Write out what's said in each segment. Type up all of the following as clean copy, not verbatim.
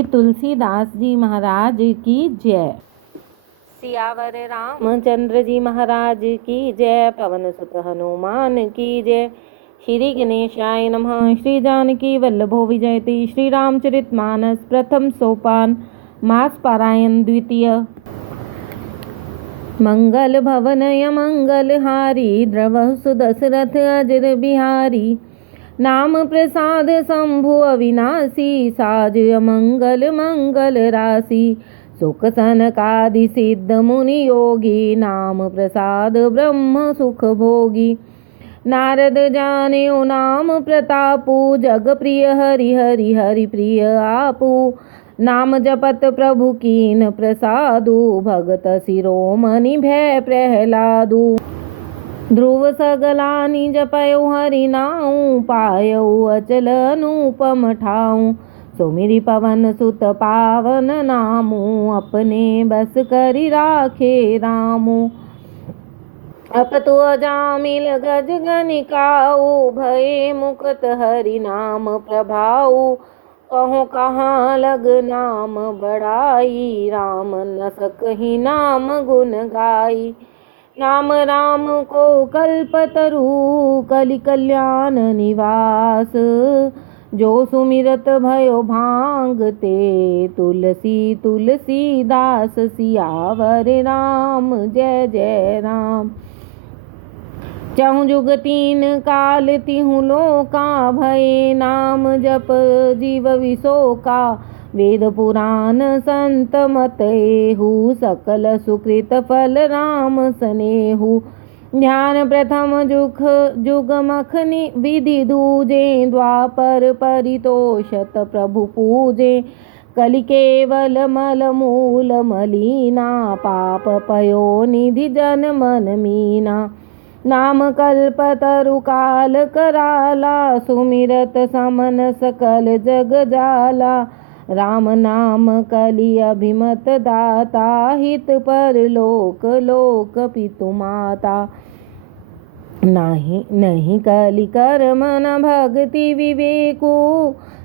श्री तुलसीदास जी महाराज की जय। सियावर रामचंद्र जी महाराज की जय। पवन सुत हनुमान की जय। श्री गणेशाय नमः। श्री जानकी वल्लभो विजयते। श्री रामचरितमानस प्रथम सोपान। मास पारायण द्वितीय। मंगल भवनय मंगलहारी द्रवः सुदशरथ अजर बिहारी। नाम प्रसाद शंभु अविनाशी साज अमंगल मंगल राशि। सुख सनकादि सिद्ध मुनि योगी नाम प्रसाद ब्रह्म सुख भोगी। नारद जाने नाम प्रतापु जग प्रिय हरि हरि हरि प्रिय आपू। नाम जपत प्रभु कीन प्रसादु भगत शिरोमणि भय प्रहलादु। ध्रुव सगलानि जपयउ हरि नाउ पायउ अचल अनुपम ठाउ। सुमिरि पवन सुत पावन नामु अपने बस करि राखे रामु। अपतु अजामिल गज गनिकाऊ भये मुकुत हरि नाम प्रभाऊ। कहो कहाँ लग नाम बढ़ाई राम न सकहि नाम गुण गाई। नाम राम को कल्पतरु कलि कल्याण निवास। जो सुमिरत भयो भांगते तुलसी तुलसीदास। सियावर राम जय जय राम। चहु जुग तीन काल तिहु लोका भये नाम जप जीव विशोका। वेद पुराण संत मतेहु सकल सुकृत फल राम सनेहु। ध्यान प्रथम जुग मखनि विधि दूजे। द्वापर परितोषत प्रभु पूजे। कलि केवल मल मूल मलीना पाप पयो निधि जन मन मीना। नाम कल्पतरु काल कराला सुमिरत समन सकल जग जाला। राम नाम कलि अभिमत दाता हित पर लोक लोक पितु माता। नहीं कलि कर्म न भक्ति विवेकु।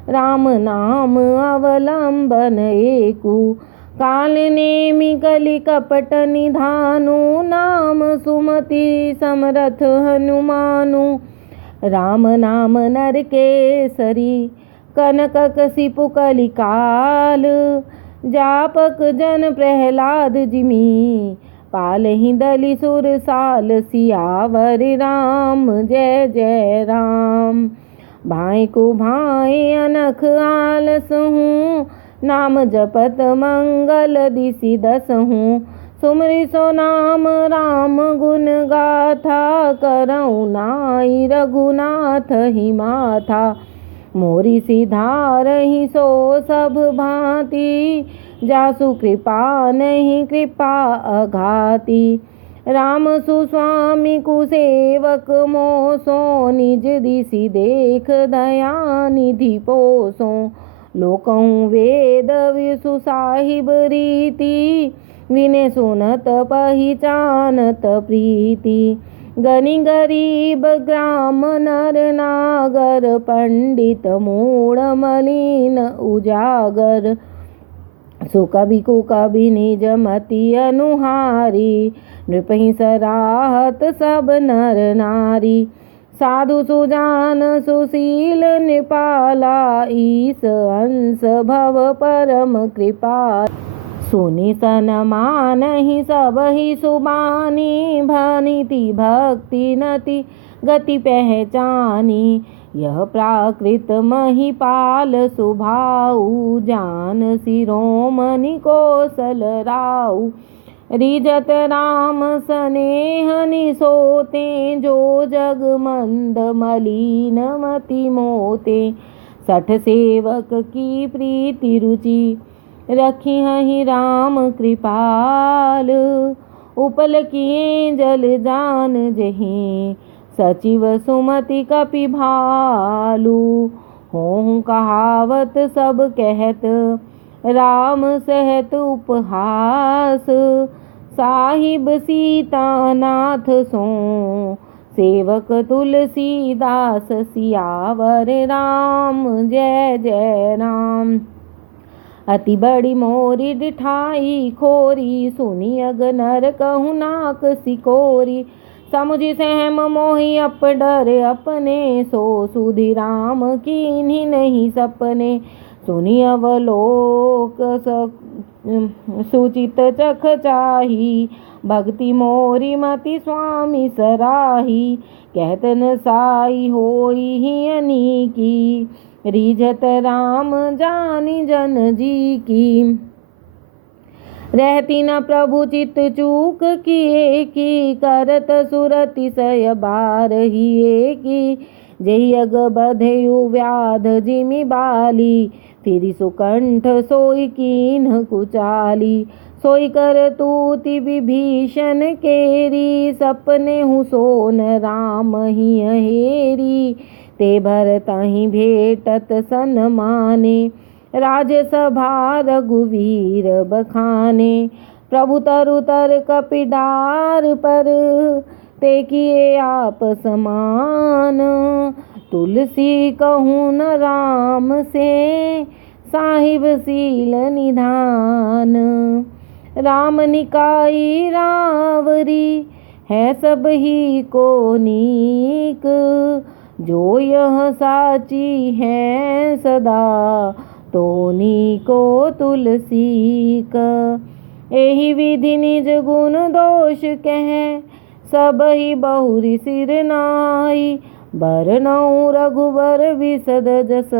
राम नाम अवलंबन एकु। काल नेमि कलि कपट निधानु। नाम सुमति समरथ हनुमानु। राम नाम नर केसरी कनक कसिपु कलि काल। जापक जन प्रहलाद जिमि पालहि दलि सुरसाल। सियावर राम जय जय राम। भाई को भाई अनख आलस हूँ। नाम जपत मंगल दिसि दसहूँ। सुमरि सो नाम राम गुण गाथा। करऊ नाई रघुनाथ ही माथा। मोरी सिधारहि सो सब भांति। जासु कृपा नहीं कृपा अघाती। राम सुस्वामी कुसेवक मोसो। निज दिसि देख दया निधि पोसो। लोकहु वेद विसु साहिब रीति। विने सुनत पहिचानत प्रीति। गनि गरीब ग्राम नर नागर। पंडित मूढ़ मलिन उजागर। सुकवि कुकवि निज मति अनुहारी। नृपहि सराहत सब नर नारी। साधु सुजान सुशील नृपाला। ईस अंश भव परम कृपा। सुनि सन मानहि सबहि सुबानी। भनिति भक्ति नति गति पहचानी। यह प्राकृत महिपाल सुभाऊ। जान शिरोमणि कौशल राऊ। रिजत राम सनेह निसोते। जो जग मंद मलिन मति मोते। सठ सेवक की प्रीति रुचि। रखी हहि राम कृपाल। उपल किए जल जान जहीं। सचिव सुमति कपि भालू। हों कहावत सब कहत। राम सहत उपहास। साहिब सीता नाथ सो। सेवक तुलसीदास। सियावर राम जय जय राम। अति बड़ी मोरी डिठाई खोरी, सुनी अग नर कहु नाक सिकोरी। समुझि सहम मोहि अप डर अपने, सो सुधि राम कीन्ही नहीं सपने। सुनि अवलोक सुचित चख चाही, भक्ति मोरी मति स्वामी सराही। कहत न साई होई हियनी की, रिझत राम जानी जन जी की। रहती न प्रभु चित चूक किए की, करत सुरतिशय बार हिए की। जेहि अग बधेयु व्याध जिमि बाली, फिरि सुकंठ सोई कीन्ह कुचाली। सोई कर तूति विभीषण केरी, सपने हूँ सोन राम हिय हेरी। ते भरतहि भेटत सन्माने, राजसभा रघुवीर बखाने। प्रभु तरु तर कपिडार पर, ते किए आप समान। तुलसी कहूँ न राम से, साहिब सील निधान। राम निकाई रावरी, है सब ही को नीक। जो यह साची है सदा, तोनी को तुलसी का। एहि विधि निज गुण दोष कह, सब ही बहुरी सिर नाई। बरनउँ रघुबर बिसद जस,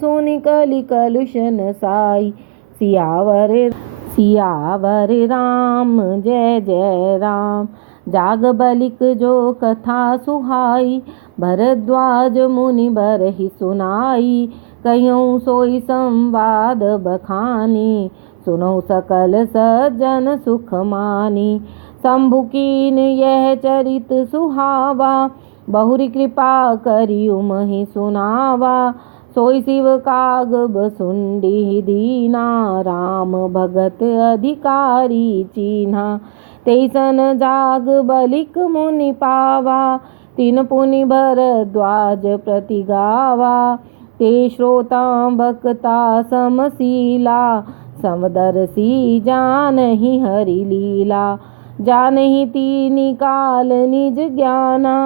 सुनि कलि कलुषन साई। सियावर राम जय जय राम, जाग बलिक जो कथा सुहाई। भरद्वाज मुनि बरहि सुनाई, कह्यऊ सोई संवाद बखानी। सुनौ सकल सज्जन सुख मानी, शंभु कीन यह चरित सुहावा। बहुरी कृपा करियु महि सुनावा, सोई शिव काग बसुंडी दीना। राम भगत अधिकारी चीन्हा, तैसन जाग बलिक मुनि पावा। तीन पुनि भरद्वाज प्रति गावा, ते श्रोता भक्ता समशीला। समदर्शी जानहि हरि लीला, जानहि तीनि काल निज ज्ञाना।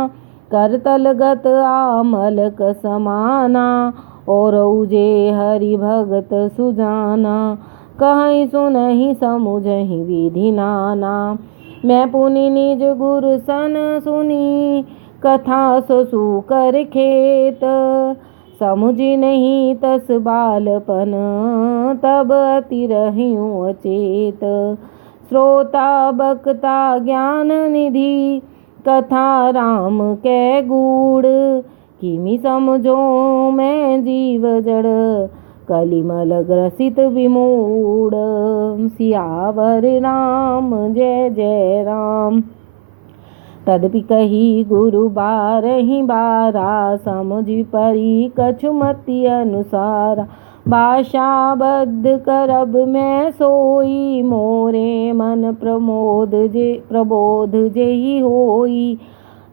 करतलगत आमलक समाना, और उजे हरि भगत सुजाना। कहीं सुनहि समुझहि विधि नाना, मैं पुनि निज गुर सन सुनी। कथा ससु कर खेत, समुझि नहीं तस बालपन। तब अति रहियूं अचेत, श्रोता बक्ता ज्ञान निधि। कथा राम कै गूढ़, किमि समझो मैं जीव जड़। कलिमल ग्रसित विमूढ़, सियावर राम जय जय राम। तदपि कही गुरु बारहि बारा, समझि परि कछु मति अनुसारा। भाषा बद्ध करब मैं सोई, मोरे मन प्रबोध जेहि होई।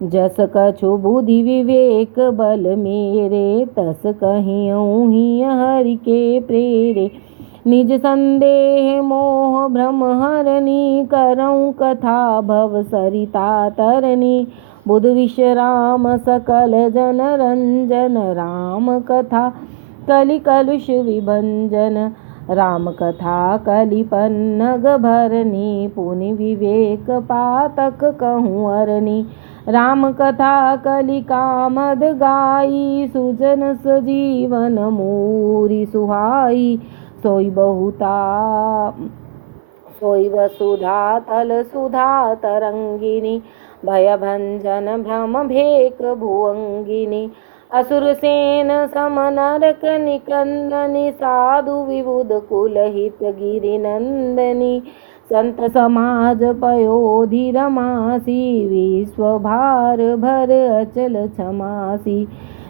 जस कछु बुद्धि विवेक बल मेरे, तस कहियऊँ ही हरि के प्रेरे। निज संदेह मोह भ्रम हरनी, करऊँ कथा भव सरिता तरनी। बुध विश्राम सकल जन रंजन, राम कथा कलि कलुष विभंजन। राम कथा कलि पन्नग भरनी, पुनि विवेक पातक कहूँ अरनी। राम कथा कलि कामद गाई, सुजन सजीवन मूरी सुहाई। सोई वसुधा तल सुधा तरंगिनी, भयभंजन भ्रम भेक भुअंगिनी। असुर सेन सम नरक निकंदनी, साधु विबुध कुलहित गिरि नंदनी। संत समाज पयोधि रमासी, विश्व भार भर अचल क्षमासी।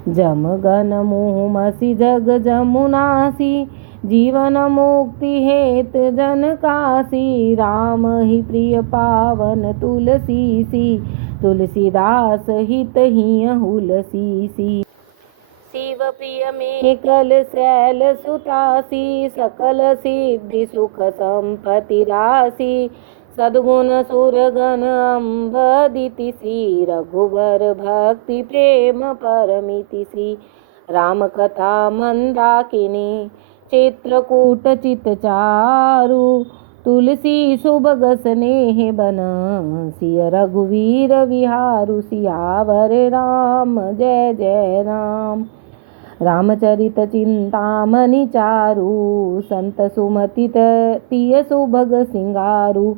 जम गन मुहुमसी जग जमुनासी, जीवन मुक्ति हेत जन कासी। राम ही प्रिय पावन तुलसी सी, तुलसीदास हित हिय हुलसी सी। शिव प्रिय में कल शैल सुतासी, सकल सिद्धि सुख संपत्ति राशि। सद्गुण सुरगण अम्बदिति सी, रघुवर भक्ति प्रेम परमिति सी। राम कथा मंदाकिनी, चित्रकूट चित चारु। तुलसी सुबग स्नेह बन, सिय रघुवीर विहारु। सियावर राम जय जय राम। रामचरित चिंतामणि चारु, संत सुमति तिय सुभग सिंगारु।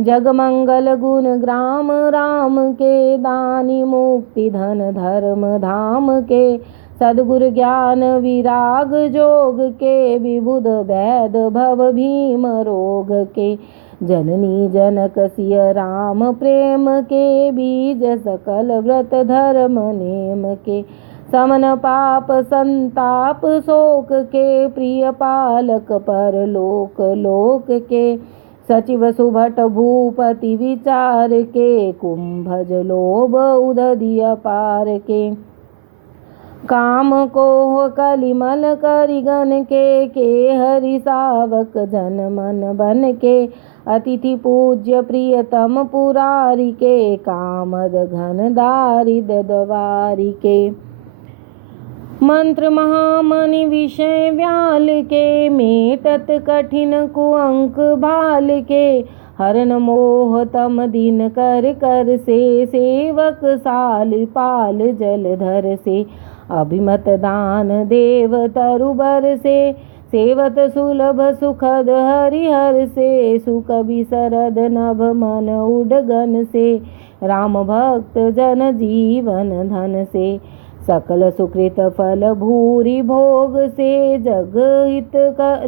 जगमंगल गुण ग्राम राम के, दानी मुक्ति धन धर्म धाम के। सद्गुरु ज्ञान विराग जोग के, विबुध वैद भव भीम रोग के। जननी जनक सिय राम प्रेम के, बीज सकल व्रत धर्म नेम के। समन पाप संताप शोक के, प्रिय पालक पर लोक लोक के। सचिव सुभट भूपति विचार के, कुंभज लोभ उदधिय पार के। काम कोह कलिमल करिगन के हरि सावक जन मन बन के। अतिथि पूज्य प्रियतम पुरारी के, कामद घन दारिद द्वारी के। मंत्र महामणि विषय व्याल के, मेटत कठिन कुअंक भाल के। हरन मोह तम दिन कर कर से, सेवक साल पाल जलधर से। अभिमत दान देव तरुबर से, सेवत सुलभ सुखद हरिहर से। सुख बिसरद नभ मन उडगन से, राम भक्त जन जीवन धन से। सकल सुकृत फल भूरि भोग से, जग हित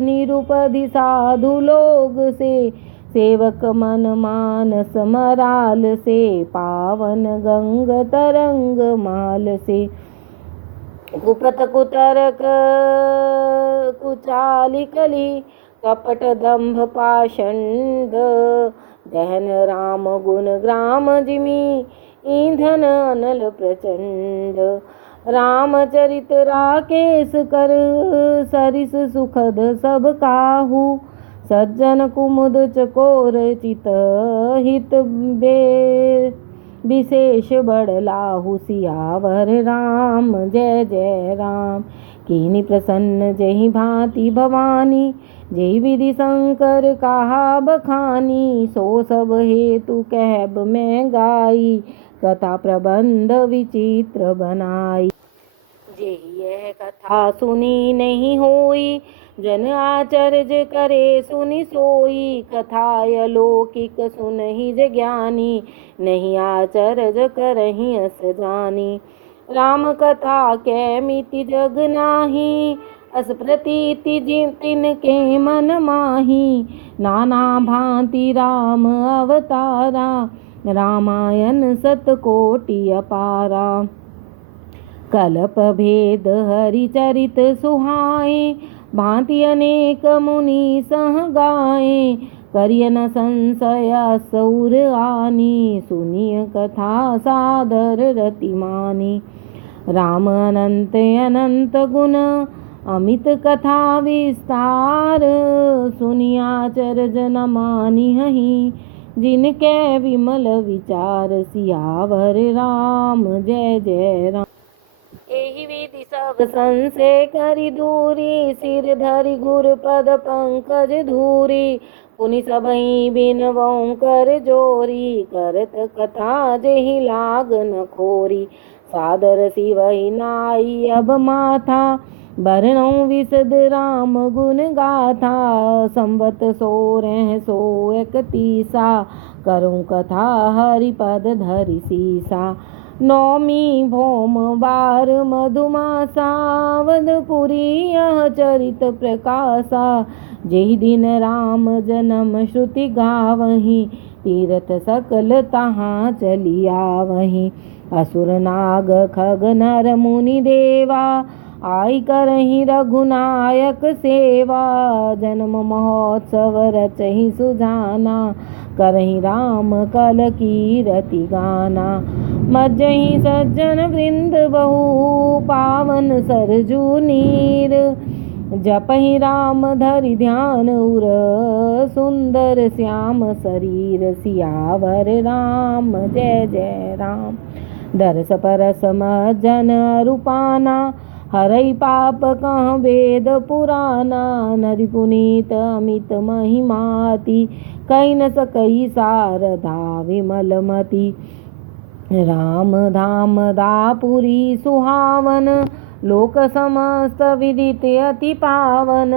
निरुपधि साधु लोग से। सेवक मन मानस मराल से, पावन गंग तरंग माल से। कुपथ कुतरक कुचाली कली, कपट दंभ पाषंड। दहन राम गुण ग्राम जिमी, ईंधन अनल प्रचंड। रामचरित राकेश कर, सरिस सुखद सब काहू। सज्जन कुमुद चकोर चित, हित बे विशेष बड़लाहु। सियावर राम जय जय राम। कीनी प्रसन्न जहि भांति भवानी, जय विधि शंकर कहा बखानी। सो सब हेतु कहब मैं गाई, कथा प्रबंध विचित्र बनाई। जेहि यह कथा सुनी नहीं होई, जन आचर्य करे सुनि सोई। कथा अलौकिक सुनहि ज ज्ञानी, नहीं आचर्य करहि अस जानी। राम कथा कै मिति जग नाही, अस प्रतीति तिन के मन माही। नाना भांति राम अवतारा, रामायण सतकोटि अपारा। कल्प भेद हरिचरित सुहाए, भांति अनेक मुनि सह गाए। करिय न संशय सौर आनी, सुनिय कथा सादर रति मानी। राम अनंत अनंत गुण, अमित कथा विस्तार। सुनिया आचर्य न मानिहि, जिनके विमल विचार। सियावर राम जय जय राम। एहि विधि सब संशय करि दूरी, सिर धरि गुर पद पंकज धूरी। पुनि सबहि बिनवऊँ कर जोरी, करत कथा जेहि लाग न खोरी। सादर सिवहि नाई अब माथा, बरनऊँ विशद राम गुण गाथा। संवत 1631, करूँ कथा हरिपद धरि सीसा। नौमी भौम बार मधुमासा, अवधपुरी यह चरित प्रकाशा। जेहि दिन राम जन्म श्रुति गावहीं, तीरथ सकल तहाँ चली आवहीं। असुर नाग खग नर मुनि देवा, आई करहीं रघुनायक सेवा। जन्म महोत्सव रचहि सुजाना, करहि राम कल कीरति गाना। मज्जहि सज्जन वृंद बहु पावन सरजू नीर, जपहि राम धरि ध्यान उर सुंदर श्याम शरीर। सियावर राम जय जय राम। दरस परस मज्जन रूपाना, हरई पाप कह वेद पुराना। नरि पुनीत अमित महिमाति, कहि न सकई शारदा विमलमति। राम धाम दापुरी सुहावन, लोक समस्त विदित अति पावन।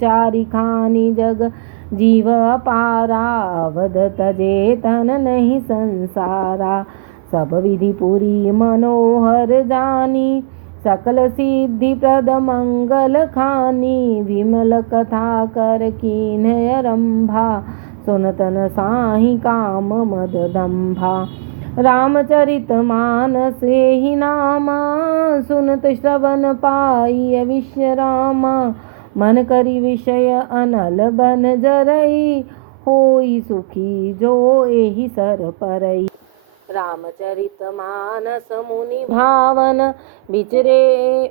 चारिखानि जग जीव अपारा, अवध तजे तन नहीं संसारा। सब विधि पुरी मनोहर जानी, सकल सिद्धि प्रद मंगल खानी। विमल कथा कर कीन्ह आरंभा, सुनत न साहि काम मद दंभा। रामचरित मानस एहि नामा, सुनत श्रवण पाई विश्रामा। मन करि विषय अनल बन जरई, होई सुखी जो एहि सर परई। रामचरित मानस मुनि भावन, विचरे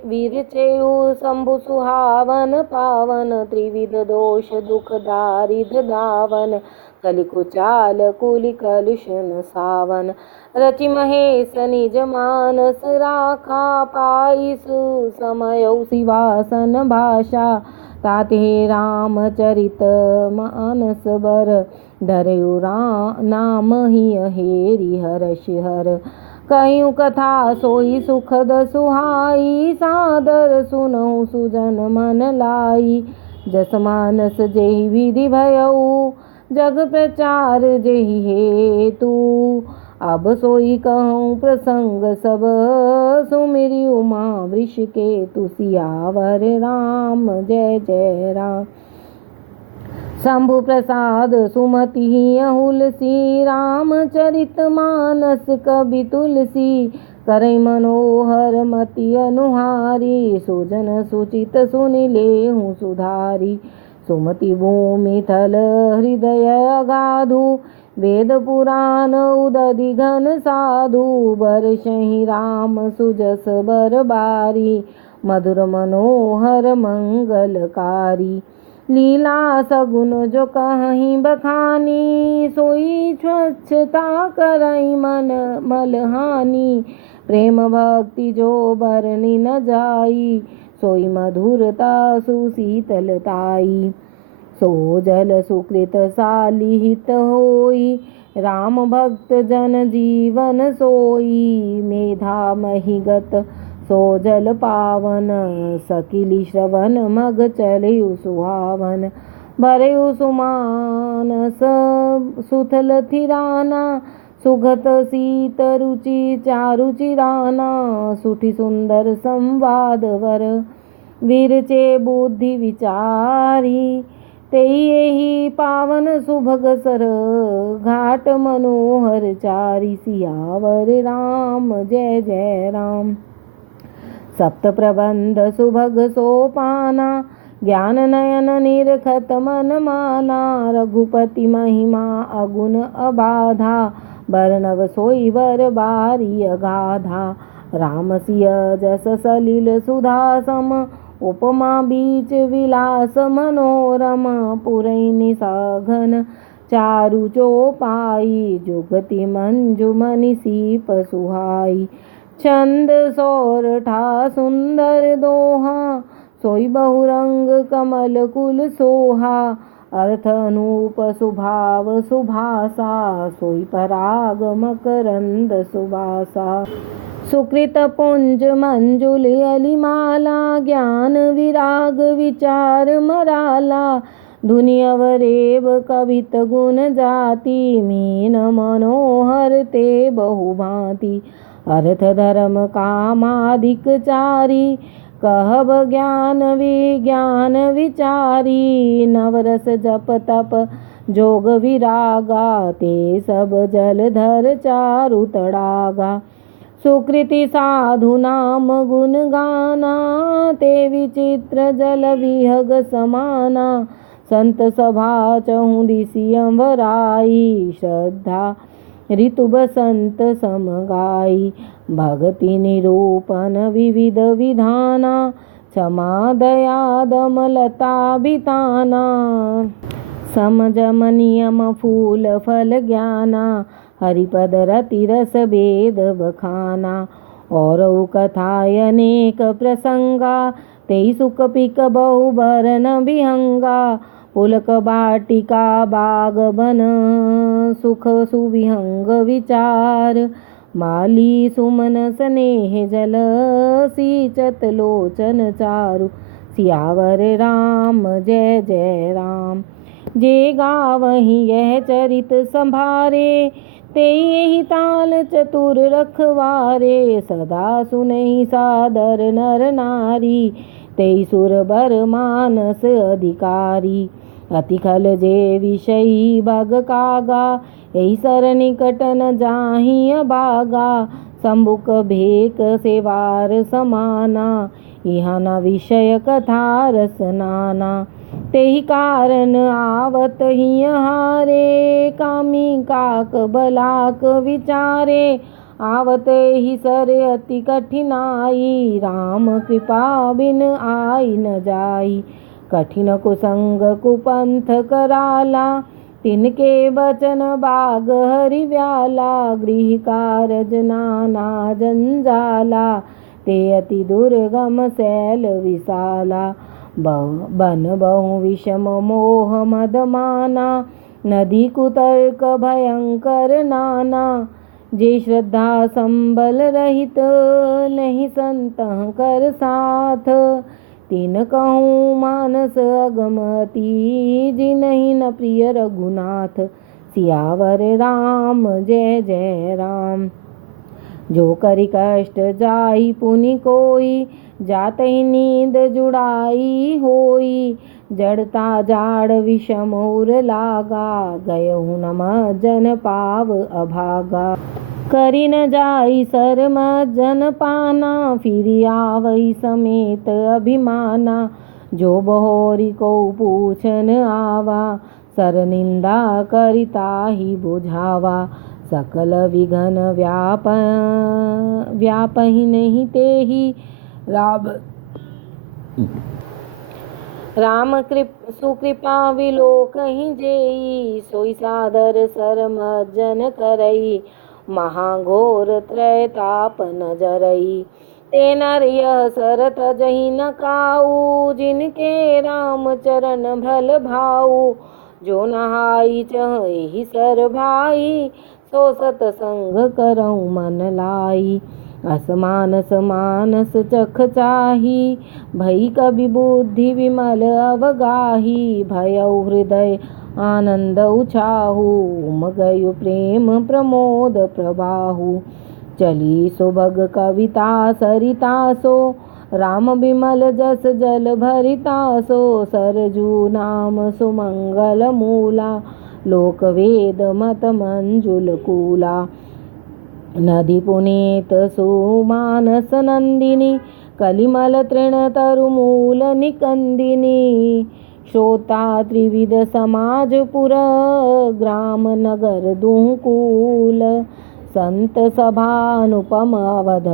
विरचेउ शंभु सुहावन। पावन त्रिविध दोष दुख दारिद्र दावन, कलि कुचाल कुलि कलुषन सावन। रचि महेश निज मानस राखा, पाई सुसमयौ सिवासन भाषा। ताते रामचरित मानस बर, धरयु नाम ही हेरि हर्ष हर। कहियु कथा सोई सुखद सुहाई, सादर सुनहु सुजन मन लाई। जस मानस जेहि विधि भयउ, जग प्रचार जेहि हेतु। अब सोई कहूँ प्रसंग सब, सुमिरि उमा वृष केतु। सियावर राम जय जय राम। शंभु प्रसाद सुमति अहुलसी, रामचरित मानस कवि तुलसी। करई मनोहर मति अनुहारी, सुजन सुचित सुनि लेहु सुधारी। सुमति भूमि थल हृदय अगाधु, वेद पुराण उदधि घन साधु। बरसहि राम सुजस बर बारी, मधुर मनोहर मंगलकारी। लीला सगुन जो कहीं बखानी, सोई स्वच्छता करई मन मलहानी। प्रेम भक्ति जो बरनि न जाई, सोई मधुरता सुशीतलताई। सो जल सुकृत सालिहित होई, राम भक्त जन जीवन सोई। मेधा महिगत सो जल पावन, सकिली श्रवण मग चलयु सुहावन। भरयु सुमानस सुथल थिराना, सुगत शीत रुचि चारु चिराना। सुठि सुंदर संवाद वर, विरचे बुद्धि विचारी। तेई एहि पावन सुभग सर, घाट मनोहर चारि। सियावर राम जय जय राम। सप्त प्रबंध सुभग सोपाना, ज्ञान नयन निरखत मन माना। रघुपति महिमा अगुण अबाधा, बरनव सोई बर बारी अगाधा। राम सिय जस सलिल सुधा सम, उपमा बीच विलास मनोरम। पुरैनि सघन चारु चौपाई, जुगति मंजुमनि सीप सुहाई। छंद सोरठा सुंदर दोहा, सोई बहुरंग कमल कुल सोहा। अर्थ अनूप सुभाव सुभासा, सोई पराग मकरंद सुबासा। सुकृत पुंज मंजुल अलिमाला, ज्ञान विराग विचार मराला। धुनि अवरेव कवित गुण जाति, मीन मनोहर ते बहुभांति। अर्थ धर्म कामादिक चारि, कहब ज्ञान विज्ञान विचारी। नवरस जप तप जोग विरागा, ते सब जलधर चारु तड़ागा। सुकृति साधु नाम गुण गाना, ते विचित्र जल विहग समाना। संत सभा चहु दिसि अम्बराई, श्रद्धा ऋतु बसंत समगाई। भक्ति निरूपण विविध विधाना, क्षमा दया दमलता बिताना। समजम नियम फूल फल ज्ञाना, हरिपद रति रस भेद बखाना। और कथा अनेक प्रसंगा, तेई सुख पिक बहु भरन विहंगा। पुलक बाटिका बाग बन, सुख सुविहंग विचार। माली सुमन स्नेह जल, सींचत लोचन चारु। सियावर राम जय जय राम। जे गावहीं यह चरित संभारे, तेई यही ताल चतुर रखवारे। सदा सुनहि सादर नर नारी, तेई सुर बर मानस अधिकारी। अति खल जे विषयी बग कागा, यही सर निकट न जाहि अबागा। सम्मुख भेक सेवार समाना, यहाँ न विषय कथा रस नाना। तेहि कारण आवत ही हारे, कामी काक बलाक विचारे। आवत ही सर अति कठिनाई, राम कृपा बिन आई न जाई। कठिन कुसंग कुपंथ कराला, तिनके बचन बाग हरि व्याला। गृह कारज नाना जंजाला, ते अति दुर्गम शैल विशाला। बन बहु विषम मोह मद माना, नदी कुतर्क भयंकर नाना। जे श्रद्धा संबल रहित, नहीं संतह कर साथ। तीन कहूँ मानस अगमती, जिनहि न प्रिय रघुनाथ। सियावर राम जय जय राम। जो करि कष्ट जाई पुनि कोई, जातहि नींद जुड़ाई होई। जड़ता जाड़ विषम उर लागा, गयहु न मज्जन पाव अभागा। करि न जाई सर मज्जन पाना, फिरि आवई समेत अभिमाना। जो बहोरी को पूछन आवा, सर निंदा करिता ही बुझावा। सकल विघन व्यापहि नहीं तेहि, राम सुकृपा विलोकहि जेई। सोई सादर सर मज्जन करई, महाघोर त्रैताप न जरई। ते नर यह सर तजहि न काऊ, जिनके राम चरण भल भाऊ। जो नहाई चह एहि सर भाई, सो सतसंग करऊँ मन लाई। असमानस मानस चख चाही, भई कबि बुद्धि विमल अवगाही। भयउ हृदय आनंद उछाहु, उमगयु प्रेम प्रमोद प्रबाहु। चली सुभग कविता सरिता सो, राम बिमल जस जल भरिता सो। सरजू नाम सुमंगल मूला, लोक वेद मत मंजुल कूला। नदी पुनीत सुमानस नंदिनी, कलिमल तृण तरुमूल निकंदिनी। श्रोता त्रिविध समाज पुर, ग्राम नगर दुहकूल। संत सभा अनुपम अवध,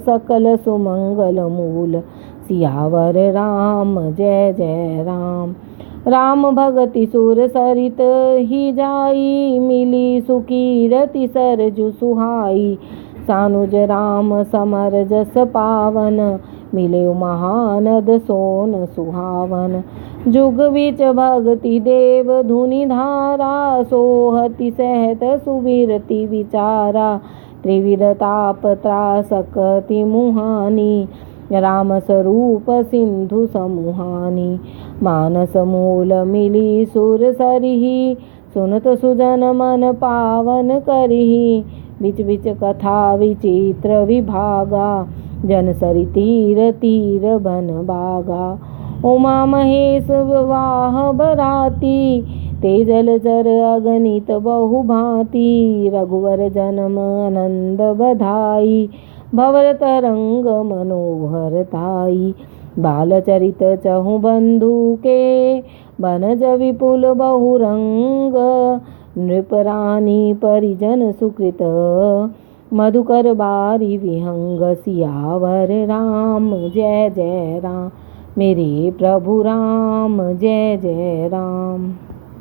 सकल सुमंगल मूल। सियावर राम जय जय राम। राम भगति सुर सरित ही जाई, मिली सुकीरति सरजु सुहाई। सानुज राम समर जस पावन, मिले महानद सोन सुहावन। जुग विच भगति देव धुनि धारा, सोहति सहत सुबिरति विचारा। त्रिविध ताप त्रासकति मुहानी, राम स्वरूप सिंधु समुहानी। मानस मूल मिली सुर सरिही, सुनत सुजन मन पावन करिही। बिच बिच कथा विचित्र विभागा, जन सरि तीर तीर बन बागा। उमा महेश विवाह बराती, ते जलचर अगणित बहु भांति। रघुवर जन्म आनंद बधाई, भवर तरंग मनोहर ताई। बालचरित चहु बंधु के, बनज विपुल बहुरंग, नृपरानी परिजन सुकृत, मधुकर बारी विहंग, सियावर राम जय जय राम, मेरे प्रभु राम जय जय राम।